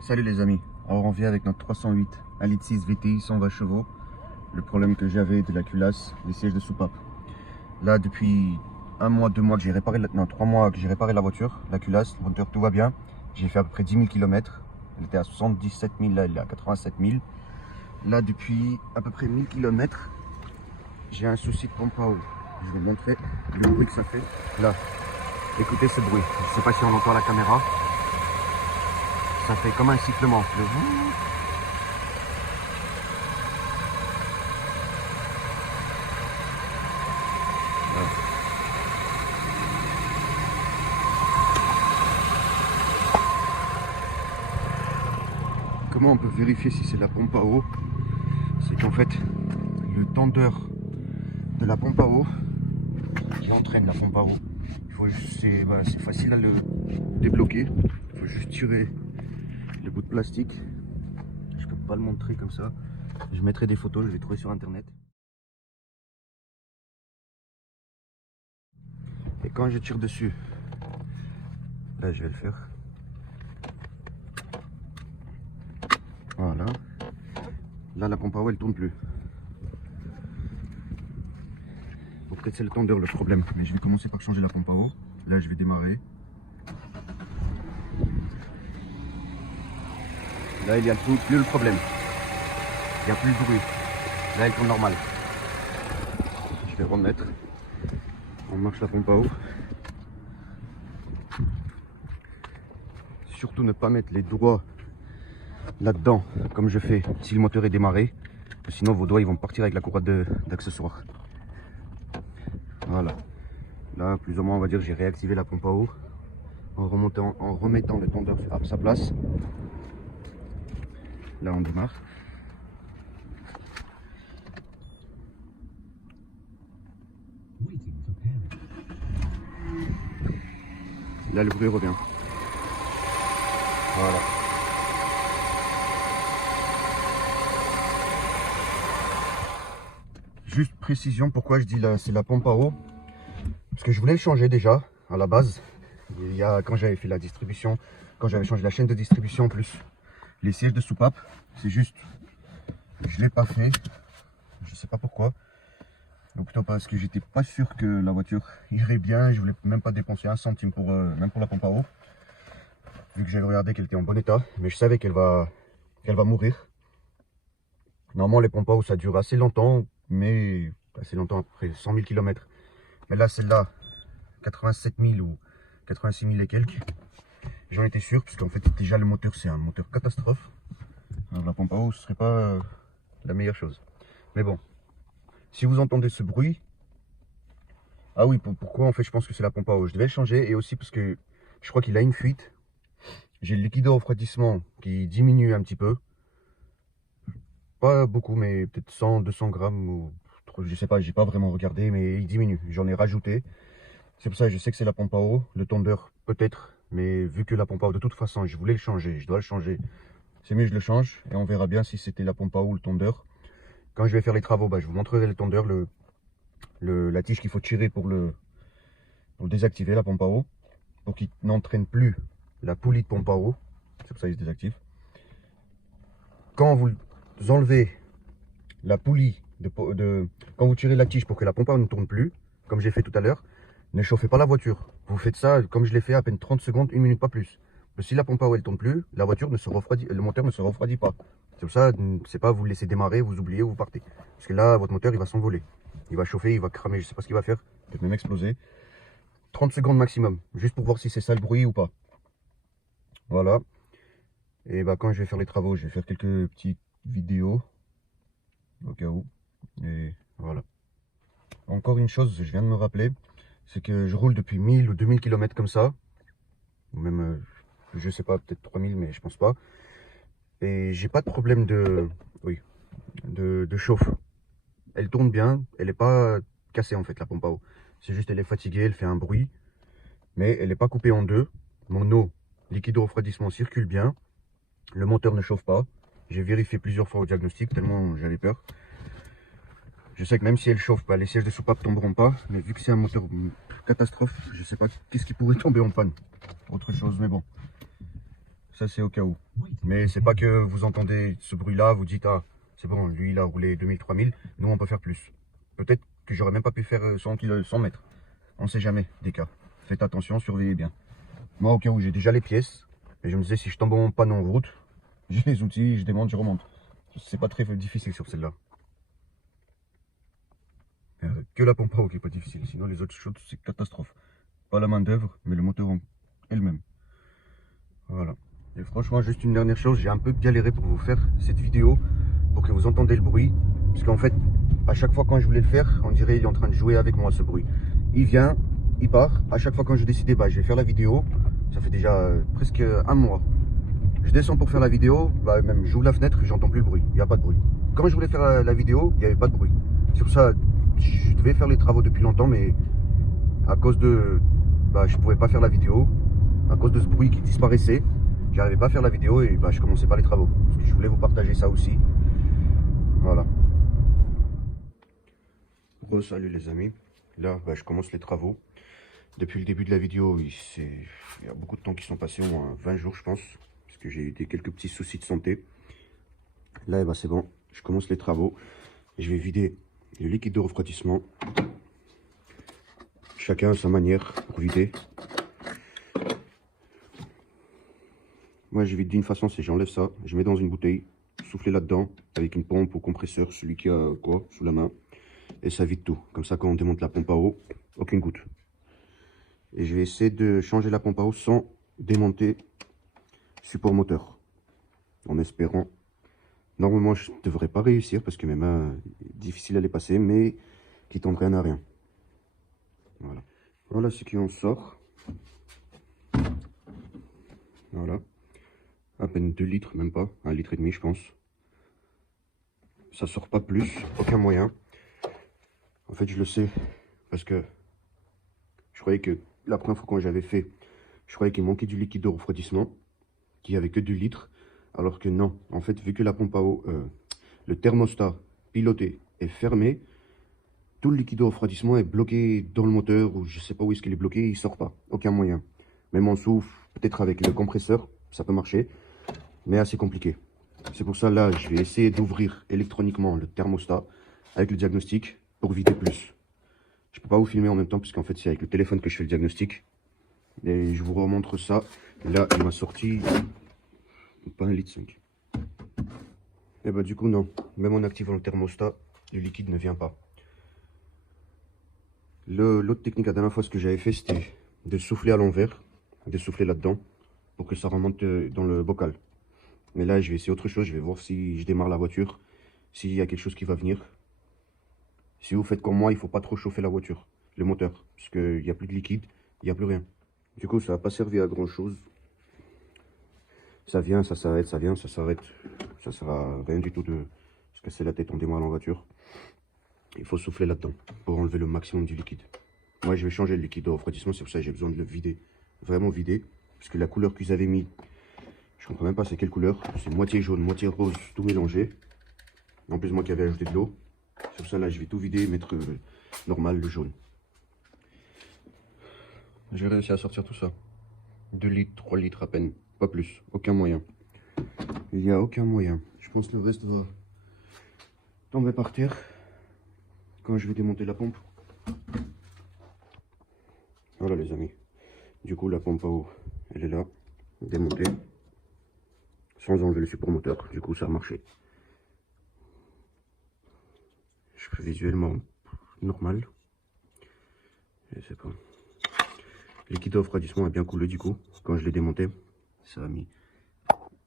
Salut les amis, alors on vient avec notre 308 1,6 litre VTI 120 chevaux. Le problème que j'avais de la culasse, des sièges de soupape. Là depuis 1 mois, 2 mois que j'ai réparé, non 3 mois que j'ai réparé la voiture, la culasse, le moteur tout va bien. J'ai fait à peu près 10 000 km, elle était à 77 000, là elle est à 87 000. Là depuis à peu près 1000 km, j'ai un souci de pompe à eau. Je vais vous montrer le bruit que ça fait. Là, écoutez ce bruit, je ne sais pas si on entend à la caméra. Ça fait comme un sifflement. Comment on peut vérifier si c'est la pompe à eau? C'est qu'en fait, le tendeur de la pompe à eau qui entraîne la pompe à eau, c'est facile à le débloquer. Il faut juste tirer le bout de plastique. Je peux pas le montrer comme ça. Je mettrai des photos, je vais trouver sur internet. Et quand je tire dessus, là je vais le faire. Voilà. Là la pompe à eau elle tourne plus. Bon, peut-être c'est le tendeur le problème. Mais je vais commencer par changer la pompe à eau. Là je vais démarrer. Là il n'y a plus le problème. Il n'y a plus le bruit. Là elle tourne normal. Je vais remettre. On marche la pompe à eau. Surtout ne pas mettre les doigts là-dedans comme je fais si le moteur est démarré. Sinon vos doigts ils vont partir avec la courroie d'accessoires. Voilà. Là plus ou moins on va dire j'ai réactivé la pompe à eau en remettant le tendeur à sa place. Là on démarre. Là le bruit revient. Voilà. Juste précision pourquoi je dis là c'est la pompe à eau. Parce que je voulais le changer déjà à la base. Quand j'avais fait la distribution, quand j'avais changé la chaîne de distribution plus les sièges de soupape, c'est juste je l'ai pas fait. Je sais pas pourquoi. Donc plutôt parce que j'étais pas sûr que la voiture irait bien. Je voulais même pas dépenser un centime pour même pour la pompe à eau. Vu que j'avais regardé qu'elle était en bon état, mais je savais qu'elle va mourir. Normalement les pompes à eau ça dure assez longtemps, mais assez longtemps après 100 000 km. Mais là celle-là 87 000 ou 86 000 et quelques. J'en étais sûr, parce qu'en fait déjà le moteur c'est un moteur catastrophe. Alors la pompe à eau ce serait pas la meilleure chose. Mais bon, si vous entendez ce bruit, ah oui, pourquoi en fait je pense que c'est la pompe à eau. Je devais le changer et aussi parce que je crois qu'il a une fuite. J'ai le liquide de refroidissement qui diminue un petit peu. Pas beaucoup, mais peut-être 100, 200 grammes ou je sais pas, j'ai pas vraiment regardé, mais il diminue. J'en ai rajouté. C'est pour ça que je sais que c'est la pompe à eau. Le tondeur peut-être, mais vu que la pompe à eau de toute façon je voulais le changer, je dois le changer. C'est mieux je le change et on verra bien si c'était la pompe à eau ou le tondeur. Quand je vais faire les travaux, je vous montrerai le tondeur, la tige qu'il faut tirer pour le désactiver, la pompe à eau, pour qu'il n'entraîne plus la poulie de pompe à eau. C'est pour ça qu'il se désactive. Quand vous enlevez la poulie, quand vous tirez la tige pour que la pompe à eau ne tourne plus, comme j'ai fait tout à l'heure, ne chauffez pas la voiture. Vous faites ça comme je l'ai fait à peine 30 secondes, 1 minute, pas plus. Si la pompe à eau elle tourne plus, la voiture ne se refroidit, le moteur ne se refroidit pas. C'est pour ça, c'est pas vous le laissez démarrer, vous oubliez, vous partez. Parce que là, votre moteur il va s'envoler. Il va chauffer, il va cramer, je sais pas ce qu'il va faire, peut-être même exploser. 30 secondes maximum, juste pour voir si c'est ça le bruit ou pas. Voilà. Et quand je vais faire les travaux, je vais faire quelques petites vidéos. Au cas où. Et voilà. Encore une chose, je viens de me rappeler, c'est que je roule depuis 1000 ou 2000 km comme ça. Ou même, je sais pas, peut-être 3000, mais je pense pas. Et j'ai pas de problème de chauffe. Elle tourne bien, elle est pas cassée en fait, la pompe à eau. C'est juste elle est fatiguée, elle fait un bruit. Mais elle n'est pas coupée en deux. Mon eau, liquide de refroidissement circule bien. Le moteur ne chauffe pas. J'ai vérifié plusieurs fois au diagnostic, tellement j'avais peur. Je sais que même si elle chauffe, les sièges de soupape tomberont pas. Mais vu que c'est un moteur catastrophe, je sais pas qu'est-ce qui pourrait tomber en panne. Autre chose, mais bon. Ça c'est au cas où. Mais c'est pas que vous entendez ce bruit-là, vous dites ah c'est bon, lui il a roulé 2000-3000, nous on peut faire plus. Peut-être que j'aurais même pas pu faire 100 mètres. On sait jamais des cas. Faites attention, surveillez bien. Moi au cas où j'ai déjà les pièces, et je me disais si je tombe en panne en route, j'ai les outils, je démonte, je remonte. C'est pas très difficile sur celle-là. Que la pompe à eau qui est pas difficile, sinon les autres choses c'est catastrophe. Pas la main d'œuvre, mais le moteur en elle-même. Voilà. Et franchement, juste une dernière chose, j'ai un peu galéré pour vous faire cette vidéo, pour que vous entendez le bruit. Parce qu'en fait, à chaque fois quand je voulais le faire, on dirait il est en train de jouer avec moi ce bruit. Il vient, il part. À chaque fois quand je décidais, bah, je vais faire la vidéo. Ça fait déjà presque un mois. Je descends pour faire la vidéo, bah, même j'ouvre la fenêtre, j'entends plus le bruit. Il n'y a pas de bruit. Quand je voulais faire la vidéo, il n'y avait pas de bruit. C'est pour ça, je devais faire les travaux depuis longtemps, mais à cause de... Bah, je pouvais pas faire la vidéo. À cause de ce bruit qui disparaissait, j'arrivais pas à faire la vidéo et bah, je commençais pas les travaux. Parce que je voulais vous partager ça aussi. Voilà. Salut les amis. Là, bah, je commence les travaux. Depuis le début de la vidéo, il y a beaucoup de temps qui sont passés, au moins 20 jours je pense. Parce que j'ai eu quelques petits soucis de santé. Là, bah, c'est bon. Je commence les travaux. Je vais vider le liquide de refroidissement. Chacun à sa manière pour vider. Moi, je vide d'une façon, c'est j'enlève ça, je mets dans une bouteille, souffler là-dedans avec une pompe ou compresseur, celui qui a quoi sous la main, et ça vide tout. Comme ça, quand on démonte la pompe à eau, aucune goutte. Et je vais essayer de changer la pompe à eau sans démonter support moteur, en espérant. Normalement, je ne devrais pas réussir parce que mes mains, difficile à les passer, mais qui tendent rien à rien. Voilà. Voilà ce qui en sort. Voilà. À peine 2 litres, même pas, 1,5 litre je pense. Ça sort pas plus, aucun moyen. En fait, je le sais parce que je croyais que la première fois quand j'avais fait, je croyais qu'il manquait du liquide de refroidissement, qu'il n'y avait que 2 litres, alors que non. En fait, vu que la pompe à eau, le thermostat piloté est fermé, tout le liquide de refroidissement est bloqué dans le moteur, ou je sais pas où est-ce qu'il est bloqué, il sort pas, aucun moyen. Même en souffle, peut-être avec le compresseur, ça peut marcher, mais assez compliqué. C'est pour ça, là, je vais essayer d'ouvrir électroniquement le thermostat avec le diagnostic pour vider plus. Je peux pas vous filmer en même temps, puisqu'en fait, c'est avec le téléphone que je fais le diagnostic. Et je vous remontre ça. Là, il m'a sorti pas 1,5 litre. Et bah, du coup, non. Même en activant le thermostat, le liquide ne vient pas. L'autre technique, la dernière fois, ce que j'avais fait, c'était de souffler à l'envers, de souffler là-dedans, pour que ça remonte dans le bocal. Mais là, je vais essayer autre chose. Je vais voir si je démarre la voiture, s'il y a quelque chose qui va venir. Si vous faites comme moi, il ne faut pas trop chauffer la voiture, le moteur, parce qu'il n'y a plus de liquide, il n'y a plus rien. Du coup, ça n'a pas servi à grand chose. Ça vient, ça s'arrête, ça vient, ça s'arrête. Ça sert à rien du tout de se casser la tête en démarrant la voiture. Il faut souffler là-dedans pour enlever le maximum du liquide. Moi, je vais changer le liquide de refroidissement, c'est pour ça que j'ai besoin de le vider. Vraiment vider, parce que la couleur qu'ils avaient mis, je comprends même pas c'est quelle couleur. C'est moitié jaune, moitié rose, tout mélangé. En plus, moi qui avais ajouté de l'eau. C'est pour ça là, je vais tout vider et mettre normal, le jaune. J'ai réussi à sortir tout ça. 2 litres, 3 litres à peine, pas plus, aucun moyen. Il n'y a aucun moyen. Je pense que le reste va tomber par terre quand je vais démonter la pompe. Voilà les amis. Du coup, la pompe à eau, elle est là, démontée, sans enlever le support moteur. Du coup, ça a marché. Je fais visuellement normal. Je sais pas. Le liquide de refroidissement a bien coulé du coup. Quand je l'ai démonté, ça a mis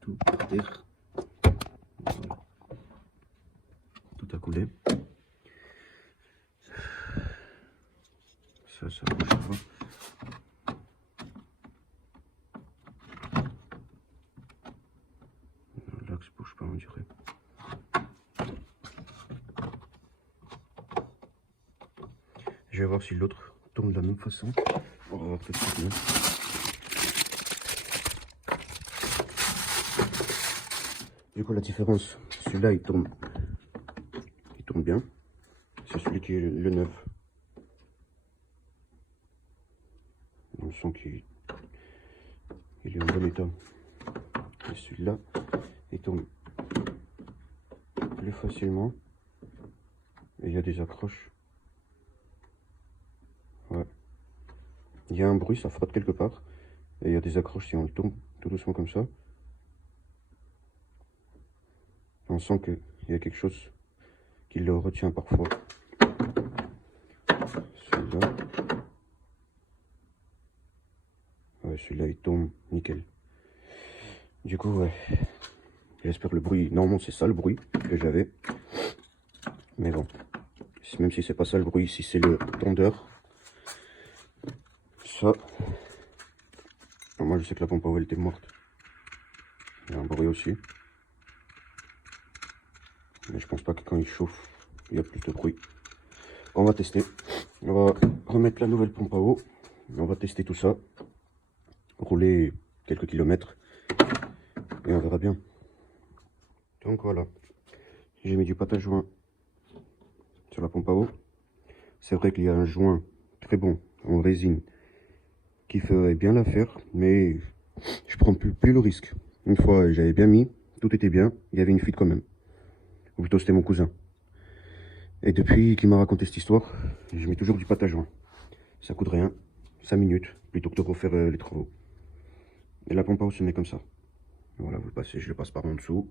tout par terre. Voilà. Tout a coulé. Ça bouge pas. L'axe bouge pas, on dirait. Je vais voir si l'autre tourne de la même façon. On va voir tout de suite. Du coup, la différence, celui-là il tourne bien. C'est celui qui est le neuf. On sent qu'il est en bon état. celui-là, il tourne plus facilement. Et il y a des accroches. Ouais. Il y a un bruit, ça frotte quelque part. Et il y a des accroches si on le tourne tout doucement comme ça. On sent qu'il y a quelque chose qui le retient parfois. Celui-là. Ouais, celui-là il tombe nickel. Du coup, ouais. J'espère que le bruit. Normalement, c'est ça le bruit que j'avais. Mais bon. Même si c'est pas ça le bruit, si c'est le tondeur. Ça. Moi, je sais que la pompe à eau elle était morte. Il y a un bruit aussi. Mais je pense pas que quand il chauffe, il y a plus de bruit. On va tester. On va remettre la nouvelle pompe à eau. On va tester tout ça. Rouler quelques kilomètres. Et on verra bien. Donc voilà. J'ai mis du pâte à joint sur la pompe à eau. C'est vrai qu'il y a un joint très bon en résine qui ferait bien l'affaire, mais je prends plus le risque. Une fois j'avais bien mis, tout était bien, il y avait une fuite quand même. Ou plutôt c'était mon cousin. Et depuis qu'il m'a raconté cette histoire, je mets toujours du pâte à joint. Ça coûte rien, 5 minutes, plutôt que de refaire les travaux. Et la pompe à eau se met comme ça. Voilà, vous le passez, je le passe par en dessous,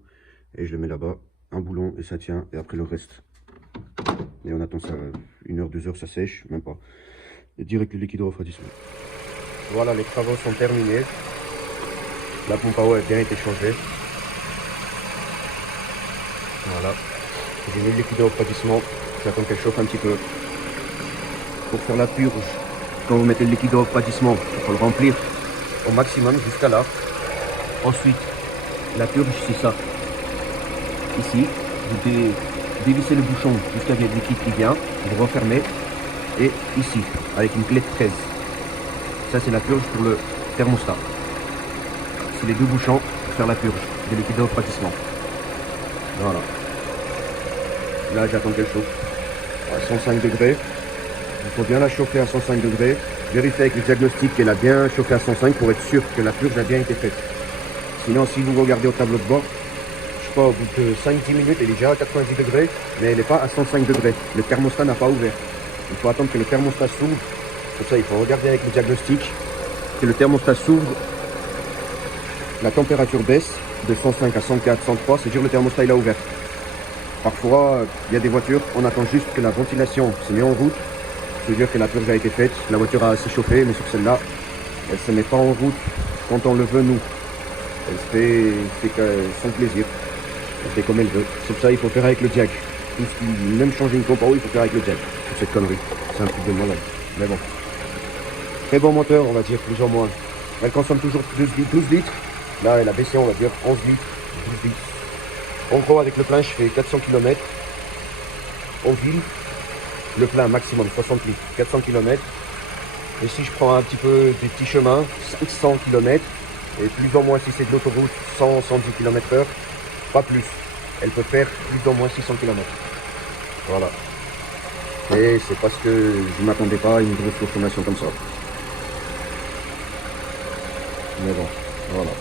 et je le mets là-bas, un boulon, et ça tient, et après le reste. Et on attend ça 1 heure, 2 heures, ça sèche, même pas. Et direct le liquide au refroidissement. Voilà, les travaux sont terminés. La pompe à eau a bien été changée. Voilà. J'ai mis le liquide au refroidissement. J'attends qu'elle chauffe un petit peu. Pour faire la purge, quand vous mettez le liquide au refroidissement, il faut le remplir au maximum jusqu'à là. Ensuite, la purge, c'est ça. Ici, vous dévissez le bouchon jusqu'à ce qu'il y ait du liquide qui vient. Vous refermez. Et ici, avec une clé de 13. Ça, c'est la purge pour le thermostat. C'est les 2 bouchons pour faire la purge de liquide au refroidissement. Voilà. Là, j'attends qu'elle chauffe à 105 degrés. Il faut bien la chauffer à 105 degrés. Vérifiez avec le diagnostic qu'elle a bien chauffé à 105 pour être sûr que la purge a bien été faite. Sinon, si vous regardez au tableau de bord, je sais pas, au bout de 5-10 minutes, elle est déjà à 90 degrés, mais elle n'est pas à 105 degrés. Le thermostat n'a pas ouvert. Il faut attendre que le thermostat s'ouvre. Pour ça, il faut regarder avec le diagnostic que le thermostat s'ouvre. La température baisse de 105 à 104, 103, c'est-à-dire le thermostat il a ouvert. Parfois, il y a des voitures, on attend juste que la ventilation se met en route. C'est-à-dire que la purge a été faite, la voiture a assez chauffé, mais sur celle-là, elle ne se met pas en route quand on le veut nous. Elle fait son plaisir. Elle fait comme elle veut. C'est pour ça qu'il faut faire avec le diag. Même changer une pompe à eau, il faut faire avec le diag. Toute cette connerie. C'est un truc de malade. Mais bon. Très bon moteur, on va dire, plus ou moins. Elle consomme toujours 12 litres. Là, elle a baissé, on va dire, 11 litres, 12 litres. En gros, avec le plein, je fais 400 km. En ville, le plein maximum, 60 litres, 400 km. Et si je prends un petit peu des petits chemins, 500 km. Et plus ou moins, si c'est de l'autoroute, 100, 110 km/h. Pas plus. Elle peut faire plus ou moins 600 km. Voilà. Et c'est parce que je ne m'attendais pas à une grosse consommation comme ça. Mais bon, voilà.